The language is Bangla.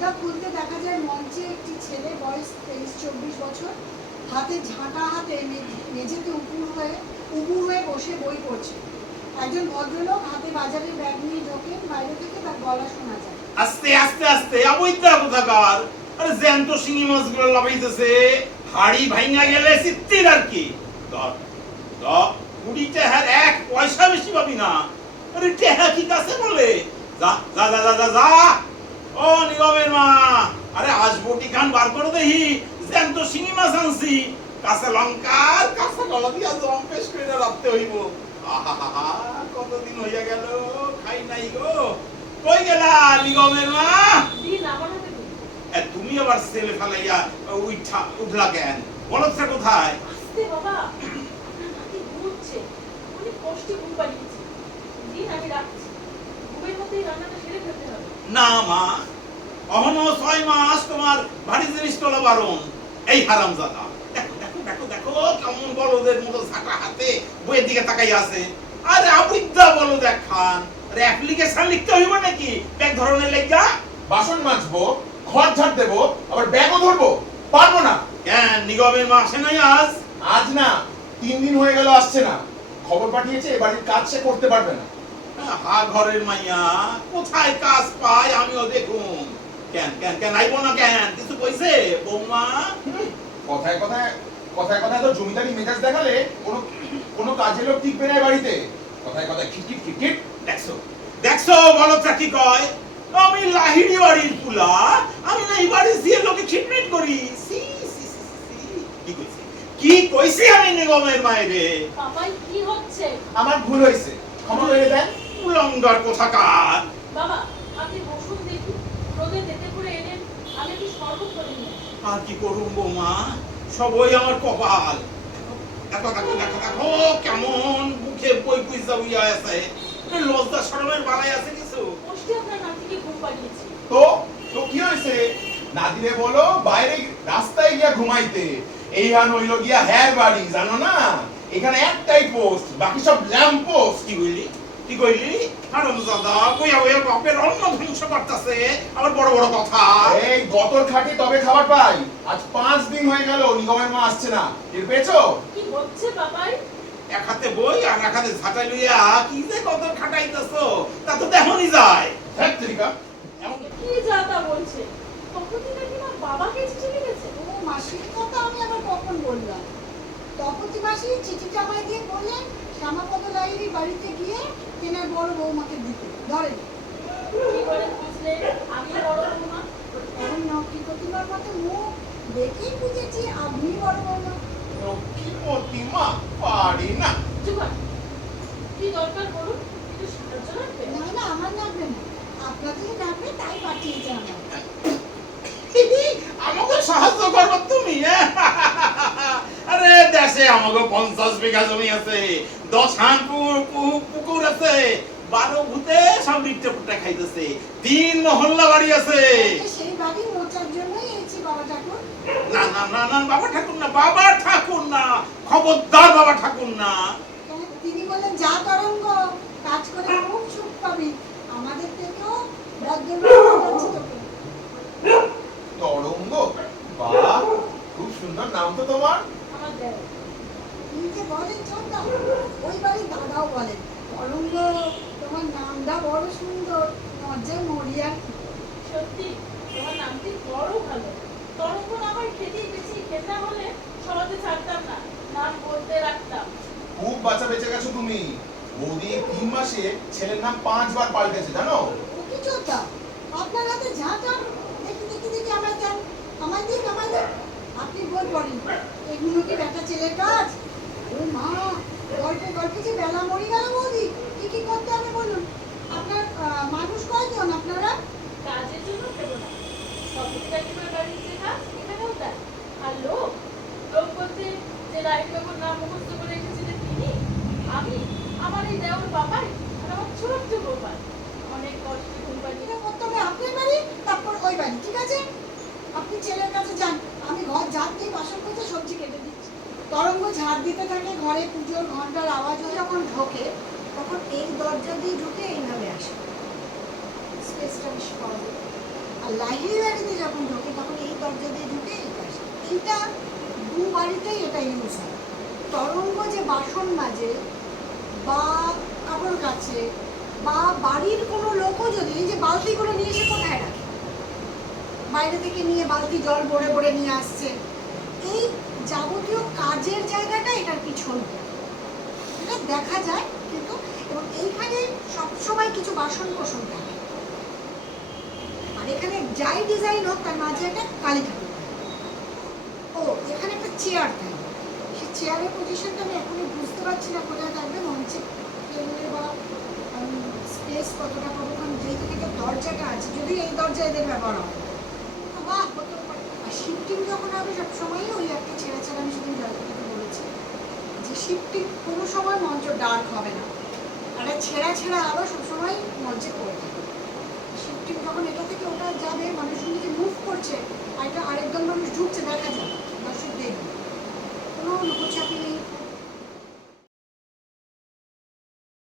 পর্দা খুলতে দেখা যায় মঞ্চে একটি ছেলে, বয়স 23-24 বছর, হাতে ঝাঁটা হাতে মেঝেতে উবু হয়ে বসে বই পড়ছে। একজন ভদ্রলোক হাতে বাজারের ব্যাগ নিয়ে ঢোকেন, বাইরে থেকে তার গলা শোনা যায়। আস্তে আস্তে আস্তে অবৈধা কোথাকার, আরে জ্যান্ত শিঙি মাছগুলো লাফাইতেছে, হাড়ি ভাঙা গেলে চিত্তির আর কি। ধর ধর 20 টাকার 1 পয়সা বেশি পাবি না। আরে টাকা কি কাছে বলে? যা যা যা যা যা। ও নিগমের মা, আরে আসবটি খান বার করে দেহি, জ্যান্ত শিঙি মাছ আনছি, কাঁচা লঙ্কার কাঁচা গলা দিয়া জম পেশ করে রাখতে হইব। আহা কতদিন হইয়া গেল খাই নাই গো। কই গেলা নিগমের মা? দিন আমার হাতে দিন। তুমি আবার ছেলে ফেলাইয়া উঠলা কেন? বলদটা কোথায়? আস্তে বাবা, আপনার নাতি ঘুমোচ্ছে, অনেক কষ্টে ঘুম পাড়িয়েছে। দিন আমি রাখছি, ঘুমের মধ্যেই রান্নাটা সেরে ফেলতে হবে। না মা, অহনো 6 মাস তোমার ভারী জিনিস তোলা বারণ। এই হারামজাদা, দেখো দেখো দেখো দেখো কেমন বলদের মতো ঝাঁটা হাতে বইয়ের দিকে তাকাই আছে। আরে আবৃদ্ধা বলো দেখান, আরে অ্যাপ্লিকেশন লিখতে হইব নাকি ব্যাগ ধরনের লেগা? বাসন মাজবো, ঘর ঝাড় দেবো, আবার ব্যাগও ধরবো, পারবো না। কেন নিগমের মা আসে নাই আজ? আজ না, 3 দিন হয়ে গেল আসছে না। খবর পাঠিয়েছে এ বাড়ির কাজ সে করতে পারবে না। হা ঘরের মাইয়া কোথায় কাজ পায় আমিও দেখুন। কেন কেন কেন আইব না কেন? কিছু কইছে বৌমা? কথায় কথায় কথায় কথায় তো জমিদারি মেজাজ দেখালে কোনো কাজের লোক টিকবে না বাড়িতে। কথায় কথায় খিটখিট খিটখিট। দেখছো দেখছো বলদটা কি কয়? আমি লাহিড়ি বাড়ির পুলা, আমি না এই বাড়ির দিয়ে লোকে খিটমিট করি। সি সি সি সি। কি কইছি আমি নিগমের মায়েরে? বাবাই কি হচ্ছে? আমার ভুল হয়েছে, ক্ষমা করে দেন। উলঙ্গার কোথাকার। বাবা আপনি বসুন দেখি, রোদে তেতে করে এলেন, আমি একটু শরবত করে নিয়ে আসি। আর কি করুম বৌমা, সবই আমার কপাল। দেখো দেখো দেখো দেখো কেমন মুখে বই পুইজা উইয়া আছে। লজ্জা শরমের বালাই আছে কিছু? কষ্টে আপনার নাতিকে ঘুম পাড়িয়েছি। তো তো কি হয়েছে? নাদিরে বলো বাইরে রাস্তায় গিয়া ঘুমাইতে। এই হান হইল গিয়া হ্যার বাড়ি, জানো না? এখানে একটাই পোস্ট, বাকি সব ল্যাম্প পোস্ট। কি কইলি? কি কইলি? হারামজাদা কইয়া কইয়া বাপের অন্ন ধ্বংস করতেছে, আবার বড় বড় কথা। এই গতর খাটি তবে খাবার পাই। আজ 5 দিন হয়ে গেল নিগমের মা আসছে না। টের পেয়েছো? কি হচ্ছে বাবাই? এক হাতে বই আর এক হাতে ঝাঁটাই লইয়া কি যে কত খাটাইতেছো, তা তো দেহনি যায়। ধ্যাত্তেরিকা। কি যা তা বলছে? তপতি নাকি মা বাবাকে চিঠি লিখেছে। ও মাসির কথা আমি আবার কখন বললাম? তপতি মাসি চিঠিটা আমায় দিয়ে বললেন শ্যামাপদ লাহিড়ী বাড়িতে গিয়ে তেনার বড় বৌমাকে দিতে। ধরেন কি করে বুঝলে আমি বড় বৌমা? এখন নকলি প্রতিমার মতো মুখ দেখেই বুঝেছি আপনি বড় বৌমা। লক্ষ্মীপতি মা পারি না। জুবান, কি দরকার বলুন, একটু সাহায্য লাগবে? না না, আমার লাগবে না, আপনাদের লাগবে তাই পাঠিয়েছে আমার। আমাকে সাহায্য করবো তুমি? আরে দেশে আমাকে 50 বিঘা জমি আছে, 10 হান পুকুর আছে, 12 ভূতে সব লিট্টে পুট্টা খাইতেছে, 3 মহল্লা বাড়ি আছে। সেই বাড়ি মোচার জন্যই এসেছি বাবা ঠাকুর। না না না না বাবা ঠাকুর না, বাবা ঠাকুর না, খবরদার বাবা ঠাকুর না। তিনি বললেন যা তরঙ্গ, কাজ করে খুব সুখ পাবি, আমাদের থেকেও ভদ্রলোক আছে তোকে। তরঙ্গ, বাহ খুব সুন্দর নাম তো তোমার। আমার দেও। তিনি যে বলেন চন্দা, ওই বাড়ির দাদাও বলেন তরঙ্গ, তোমার নামটা বড় সুন্দর, লজ্জায় মরি আর কি। সত্যি তোমার নামটি বড় ভালো। তরঙ্গ নামের খেতেই বেশি, খেতে হলে সমাজে ছাড়তাম না, নাম বলতে রাখতাম। খুব বাঁচা বেঁচে গেছো তুমি। বৌদি 3 মাসে ছেলের নাম 5 বার পাল্টেছে, জানো? ও কি চোদ্দা, আপনার হাতে ঝাঁটা, দেখি দেখি দেখি আমায় দেন, আমায় দিন আমায় দিন। আপনি বই পড়েন, এগুলো কি বেটা ছেলের কাজ? ও মা, গল্পে গল্পে যে বেলা মরি গেল বৌদি, কি কি করতে হবে বলুন? আপনার মানুষ কয়জন আপনারা? কাজের জন্য দেবো না, তপতি কাকিমার বাড়ির যে কাজ এখানেও তাই। আর লোক লোক বলতে যে রায়বাবুর নাম মুখস্থ করে রেখেছিলেন তিনি, আমি, আমার এই দেওর বাবাই, আর আমার ছোট্ট গোপাল। অনেক কষ্টে ঘুম পাড়িয়ে এটা করতে হবে আপনার বাড়ি, তারপর ওই বাড়ি, ঠিক আছে? আপনি ছেলের কাছে যান, আমি ঘর ঝাড় দিয়ে বাসন করতে সবজি কেটে দিচ্ছি। তরঙ্গ ঝাড় দিতে থাকে, ঘরে পুজোর ঘন্টার আওয়াজও যখন ঢোকে তখন এই দরজা দিয়ে ঢুকে এইভাবে আসে, স্পেসটা বেশি পাওয়া যায়। আর আর লাহিড়ি বাড়িতে যখন ঢোকে তখন এই দরজা দিয়ে ঢুকে এই পাশে। এইটা দু বাড়িতেই এটা ইউজ হয়। তরঙ্গ যে বাসন মাজে বা কাপড় কাচে বা বাড়ির কোনো লোকও যদি এই যে বালতি করে নিয়ে এসে কোথায় রাখে, বাইরে থেকে নিয়ে বালতি জল ভরে ভরে নিয়ে আসছে, এই যাবতীয় কাজের জায়গাটা এটার পিছন, এটা দেখা যায় কিন্তু। এবং এইখানে সবসময় কিছু বাসন কোসন থাকে, আর এখানে যাই ডিজাইন হোক তার মাঝে একটা কালী ঠাকুর থাকে। ও এখানে একটা চেয়ার থাকে, সেই চেয়ারের পজিশনটা আমি এখনই বুঝতে পারছি না কোথায় থাকবে, মনে হচ্ছে টেবিলে বা স্পেস কতটা পাবো, কারণ যেই থেকে দরজাটা আছে, যদি এই দরজা এদের ব্যবহার হয় বাহ হতেও পারে। আর শিফটিং যখন হবে সবসময়ই ওই একটা ছেঁড়া ছেঁড়া, আমি সেদিন জয়পুরকে বলেছি যে শিফটিং কোনো সময় মঞ্চ ডার্ক হবে না, আর ছেঁড়া ছেঁড়া আলো সবসময় মঞ্চে পড়ে থাকে। শিফটিং যখন এটা থেকে ওটা যাবে, মানুষগুলি যে মুভ করছে, আর এটা আরেকজন মানুষ ঢুকছে দেখা যাবে, দর্শক দেখবে, কোনো লুকোছাপি নেই।